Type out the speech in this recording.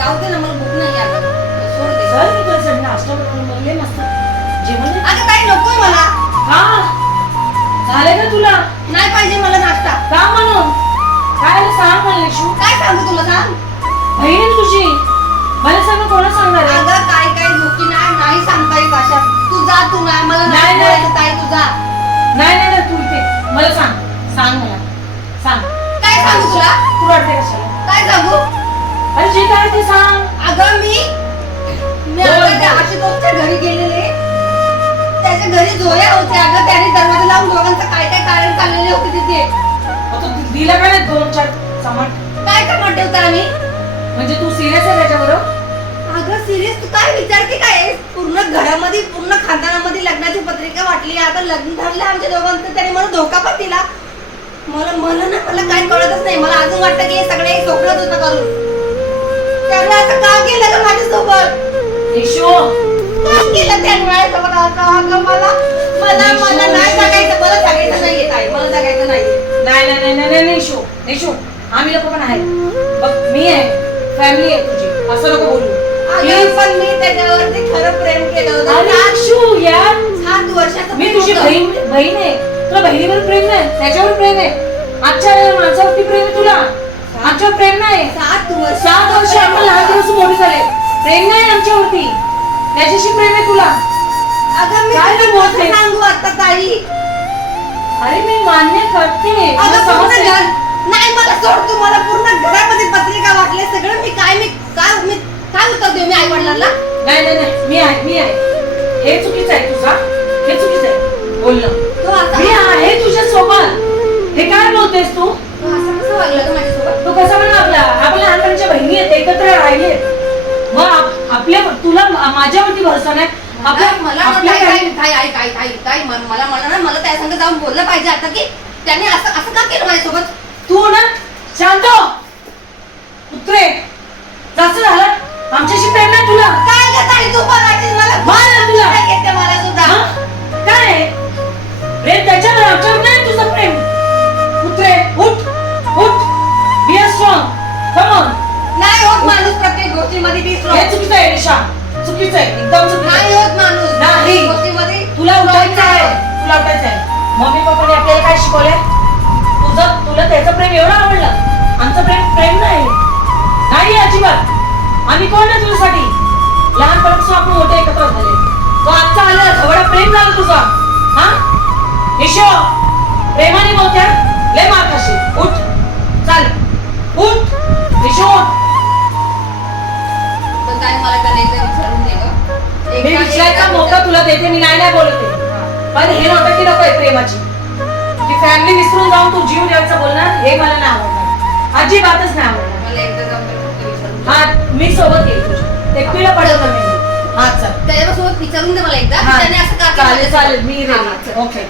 जाऊ दे ना, मला भूक नाही आता. सोड दे. चल मी तुझ्यासाठी नाश्ता बनवले मस्त जेवण. अगं ताई नकोय मला. का झाले का तुला? नाही पाहिजे मला नाश्ता. का म्हणून? काय सांग मला निशू. काय सांगू तुला, सांग. बहीण आहे तुझी, मला सांग कोणा सांगणार आहे? अगं काय काय झोकी नाही सांगता येत अशा. तू जा, तू नाही मला नाही, नाही नाही. बोलायचं ताई, तू जा. नाही नाही नाही, तू इथे मला सांग मला सांग. काय सांगू तुला? तू रडते कशाला? काय सांगू? अरे जे काय ते सांग. अगं मी आता त्या आशुतोषच्या घरी गेलेले. त्याच्या घरी जोया होते. अगं त्याने दरवाजा लावून दोघांचं काय काय कारण चाललेले होते तिथे. आता दिला का नाही 2-4 चमट? काय काय ठेवता आम्ही? म्हणजे तू सिरियस आहे त्याच्याबरोबर? अगं सिरियस तू काय विचारते काय? पूर्ण घरामध्ये पूर्ण खानदानामध्ये लग्नाची पत्रिका वाटली. आता लग्न ठरलं आमच्या दोघांचं. त्याने मला धोका पण दिला. मला काय कळतच नाही. मला अजून वाटतं की हे सगळे स्वप्नच होतं करून. त्याने असं का केलं ग माझ्यासोबत? निशू का केलं त्याने माझ्यासोबत असं? अगं मला नाही जगायचं. मला जगायचं नाहीये ताई, मला जगायचं नाहीये. नाही निशू आम्ही लोक पण आहे बघ. मी आहे, फॅमिली आहे तुझी, असं नको बोलू. अगं पण मी त्याच्यावरती खरं प्रेम केलं होतं. अरे निशू यार, 7 वर्षाचं मी प्रेम तुझी होतं. बहीण आहे. तुला बहिणीवर प्रेम नाही, त्याच्यावर प्रेम आहे. आजच्या माणसावरती प्रेम आहे तुला, आमच्यावर प्रेम नाही. 7 वर्ष 7 वर्ष आपण लहानपणापासून मोठे झाले, प्रेम नाही आमच्यावरती. त्याच्याशी प्रेम आहे तुला. अगं मी काय तुला बोलते? कसं सांगू आता ताई? अरे मी मान्य करते, मला अगं पूर्ण समजते. घर नाही, मला सोड तू. मला पूर्ण घरामध्ये पत्रिका वाटले सगळं. मी काय उत्तर देऊ मी आई वडिलांना? नाही मी आहे. हे चुकीचं आहे तुझा, हे चुकीचं आहे बोलणं. तू आता मी आहे तुझ्या सोबत. हे काय बोलतेस तू? तू असं कसं वागला तू माझ्यासोबत? तू कसा म्हणा आपल्या लहानपणीच्या बहिणी आहेत, एकत्र राहिले. मग आपल्या तुला माझ्यावरती भरोसा नाही. मला मला त्या संग जाऊन बोललं पाहिजे आता की त्याने असं का केलं माझ्यासोबत. तू ना शांत उतरे. जास्त झालं, आमच्याशी प्रेम नाही तुला. काय ग ताई तू बोलायची मला मार तुला. काय येते मला सुद्धा. काय प्रेम त्याच्यावर, आमच्यावर नाही तुझं प्रेम. उतरे, उठ be a strong. Come on. नाही होत माणूस प्रत्येक गोष्टीमध्ये बी strong. हे चुकीचं आहे निशा, चुकीचं आहे, एकदम चुकीचं नाही आहे. होत माणूस नाही. प्रत्येक गोष्टीमध्ये तुला उठायचं आहे, तुला उठायचं आहे. मम्मी पप्पाने आपल्याला काय शिकवलंय? तुला त्याचं प्रेम एवढं आवडलं, आमचं प्रेम नाही अजिबात. आम्ही कोण आहे तुझ्यासाठी? लहानपणापासून आपण मोठे एकत्र झाले. तो आजचा आला एवढा प्रेम झालं तुझा. हा निशो, प्रेमाने बोलत्या लय मार खाशी. उठ, चाल, उठ निशो. पण काय मला त्याने एकदा विचारून दे ग. मी विचारायचा मौका तुला देते, मी नाही बोलते. पण हे नव्हतं की नको आहे प्रेमाची. ती फॅमिली विसरून जाऊन तू जीव द्यायचं बोलणार, हे मला नाही आवडणार, अजिबातच नाही आवडणार. मला एकदा जाऊन फक्त विचारून दे. हा मी सोबत येईल तुझ्या, एकटीला पडवलं मी. हा चल, त्याच्यासोबत विचारून दे मला एकदा हा त्याने असं का केलं चालेल माझ्यासोबत. मी हा, हा, चल. ओके.